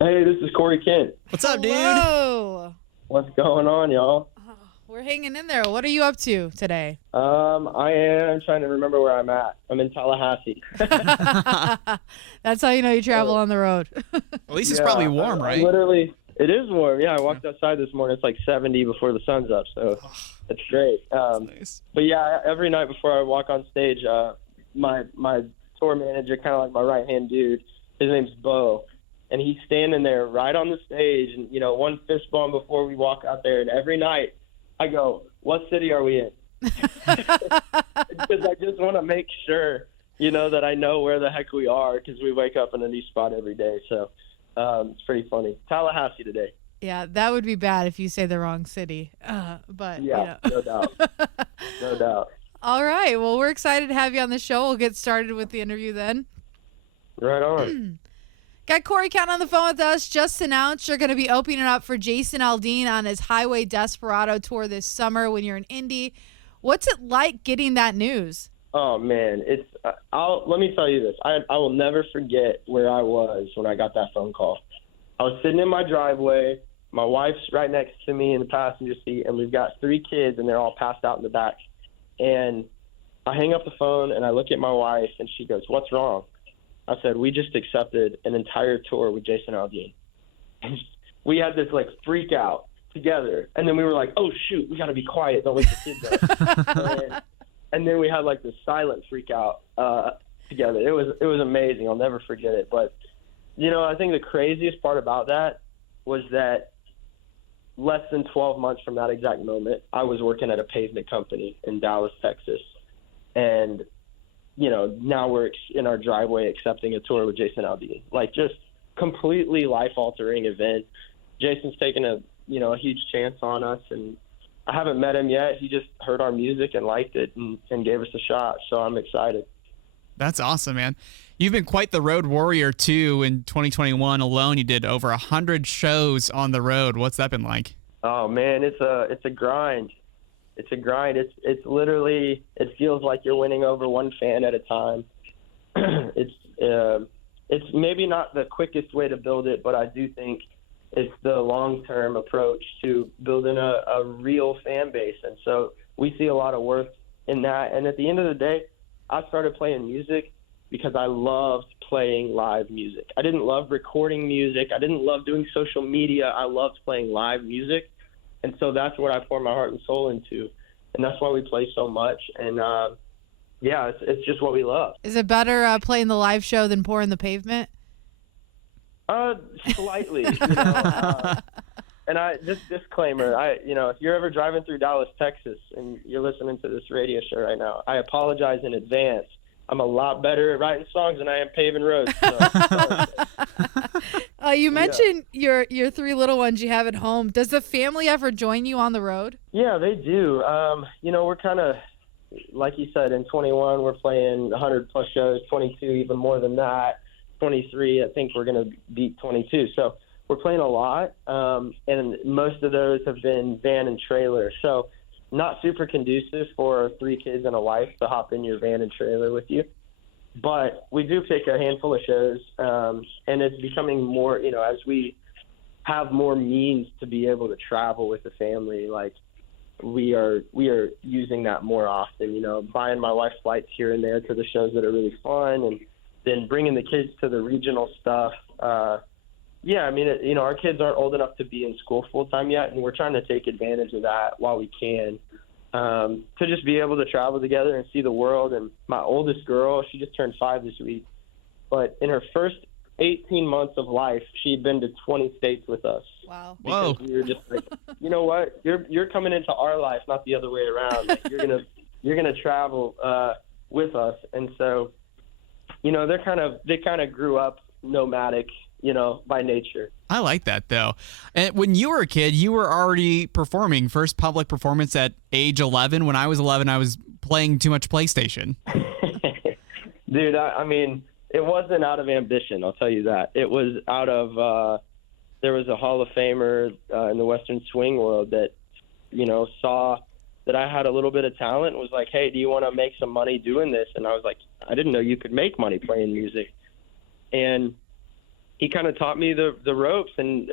Hey, this is Corey Kent. What's up, dude? Whoa. What's going on, y'all? We're hanging in there. What are you up to today? I am trying to remember where I'm at. I'm in Tallahassee. That's how you know you travel on the road. At least it's probably warm, right? It is warm. Yeah, I walked outside this morning. It's like 70 before the sun's up, so it's great. Nice. But yeah, every night before I walk on stage, my tour manager, kind of like my right-hand dude, his name's Bo, and he's standing there right on the stage, and, one fist bump before we walk out there, and every night I go, what city are we in? Because I just want to make sure, that I know where the heck we are, because we wake up in a new spot every day. So it's pretty funny. Tallahassee today. Yeah, that would be bad if you say the wrong city. But yeah, no doubt. No doubt. All right. Well, we're excited to have you on the show. We'll get started with the interview then. Right on. Got Corey Kent on the phone with us. Just announced you're going to be opening up for Jason Aldean on his Highway Desperado tour this summer when you're in Indy. What's it like getting that news? Oh man, it's. Let me tell you this. I will never forget where I was when I got that phone call. I was sitting in my driveway. My wife's right next to me in the passenger seat, and we've got 3 kids, and they're all passed out in the back. And I hang up the phone, and I look at my wife, and she goes, "What's wrong?" I said, "We just accepted an entire tour with Jason Aldean." We had this freak out together, and then we were like, "Oh shoot, we got to be quiet, don't wake the kids up." and then we had this silent freak out together. It was amazing. I'll never forget it. But I think the craziest part about that was that less than 12 months from that exact moment, I was working at a pavement company in Dallas, Texas, and now we're in our driveway accepting a tour with Jason Aldean. Just completely life-altering event. Jason's taken a huge chance on us, and I haven't met him yet. He just heard our music and liked it and gave us a shot, so I'm excited. That's awesome, man. You've been quite the road warrior, too. In 2021 alone, you did over 100 shows on the road. What's that been like? Oh, man, it's a grind. It's a grind. It's literally, it feels like you're winning over one fan at a time. It's maybe not the quickest way to build it, but I do think it's the long-term approach to building a real fan base. And so we see a lot of worth in that. And at the end of the day, I started playing music because I loved playing live music. I didn't love recording music. I didn't love doing social media. I loved playing live music. And so that's what I pour my heart and soul into. And that's why we play so much. And, it's just what we love. Is it better playing the live show than pouring the pavement? Slightly. And just disclaimer, if you're ever driving through Dallas, Texas, and you're listening to this radio show right now, I apologize in advance. I'm a lot better at writing songs than I am paving roads. So. You mentioned your 3 little ones you have at home. Does the family ever join you on the road? Yeah, they do. We're kind of, like you said, in 21, we're playing 100-plus shows, 22, even more than that. 23, I think we're going to beat 22. So we're playing a lot, and most of those have been van and trailer. So not super conducive for 3 kids and a wife to hop in your van and trailer with you. But we do pick a handful of shows, and it's becoming more, as we have more means to be able to travel with the family, we are using that more often, buying my wife flights here and there to the shows that are really fun, and then bringing the kids to the regional stuff. Our kids aren't old enough to be in school full time yet, and we're trying to take advantage of that while we can, to just be able to travel together and see the world. And my oldest girl, she just turned 5 this week, but in her first 18 months of life, she'd been to 20 states with us. Wow. Because we were just like, you know what? You're coming into our life, not the other way around. You're gonna travel with us. And so, they kind of grew up nomadic, by nature. I like that, though. And when you were a kid, you were already performing. First public performance at age 11. When I was 11, I was playing too much PlayStation. Dude, I mean, it wasn't out of ambition, I'll tell you that. It was out of there was a Hall of Famer in the Western swing world that, saw that I had a little bit of talent and was like, hey, do you want to make some money doing this? And I was like, I didn't know you could make money playing music. And he kind of taught me the ropes, and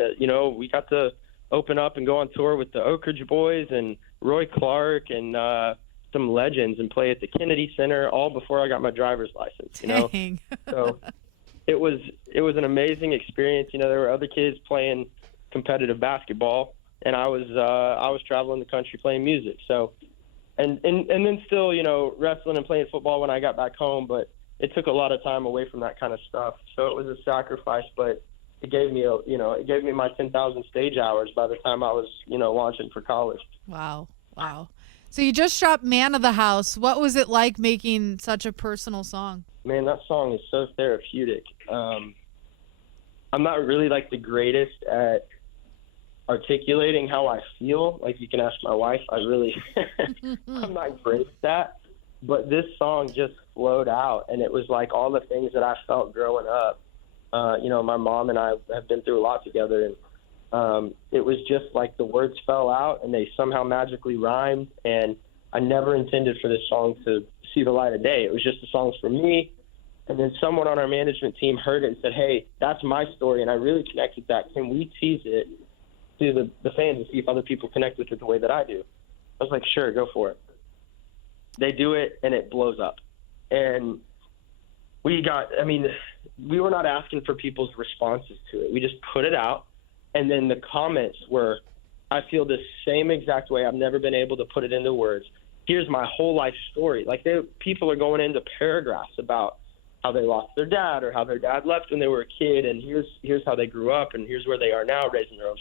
we got to open up and go on tour with the Oak Ridge Boys and Roy Clark and some legends, and play at the Kennedy Center all before I got my driver's license. Dang. So it was an amazing experience. There were other kids playing competitive basketball, and I was traveling the country playing music. So and then still wrestling and playing football when I got back home, but it took a lot of time away from that kind of stuff. So it was a sacrifice, but it gave me my 10,000 stage hours by the time I was launching for college. Wow. So you just dropped Man of the House. What was it like making such a personal song? Man, that song is so therapeutic. I'm not really like the greatest at articulating how I feel. Like, you can ask my wife. I'm not great at that. But this song just flowed out, and it was like all the things that I felt growing up. My mom and I have been through a lot together, and it was just like the words fell out, and they somehow magically rhymed, and I never intended for this song to see the light of day. It was just the songs for me, and then someone on our management team heard it and said, hey, that's my story, and I really connect with that. Can we tease it to the fans and see if other people connect with it the way that I do? I was like, sure, go for it. They do it, and it blows up. And we were not asking for people's responses to it. We just put it out, and then the comments were, I feel the same exact way. I've never been able to put it into words. Here's my whole life story. Like, people are going into paragraphs about how they lost their dad or how their dad left when they were a kid, and here's how they grew up, and here's where they are now, raising their own